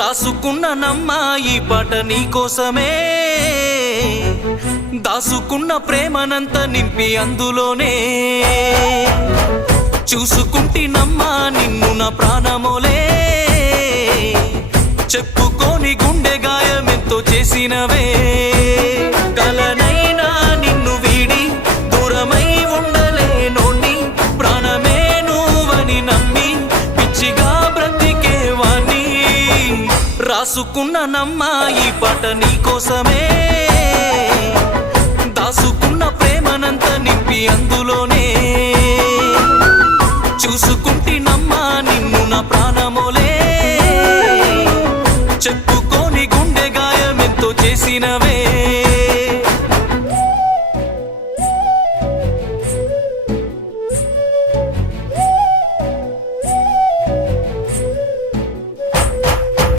రాసుకున్న నమ్మ ఈ పాట నీకోసమే, దాసుకున్న ప్రేమనంత నింపి అందులోనే, చూసుకుంటినమ్మా నిన్ను నా ప్రాణమోలే, చెప్పుకోని గుండె గాయమెంతో చేసినవే, కలనైనా నిన్ను వీడి దూరమై ఉండలేనోణ్ణి, ప్రాణమే నువ్వని నమ్మి పిచ్చిగా బ్రతికేవాణ్ణి. రాసుకున్న నమ్మ ఈ పాట నీకోసమే, దాసుకున్న ప్రేమనంత నింపి అందులోనే, చూసుకుంటినమ్మా నిన్ను నా ప్రాణమోలే, చెప్పుకోని గుండె గాయమెంతో చేసినవే.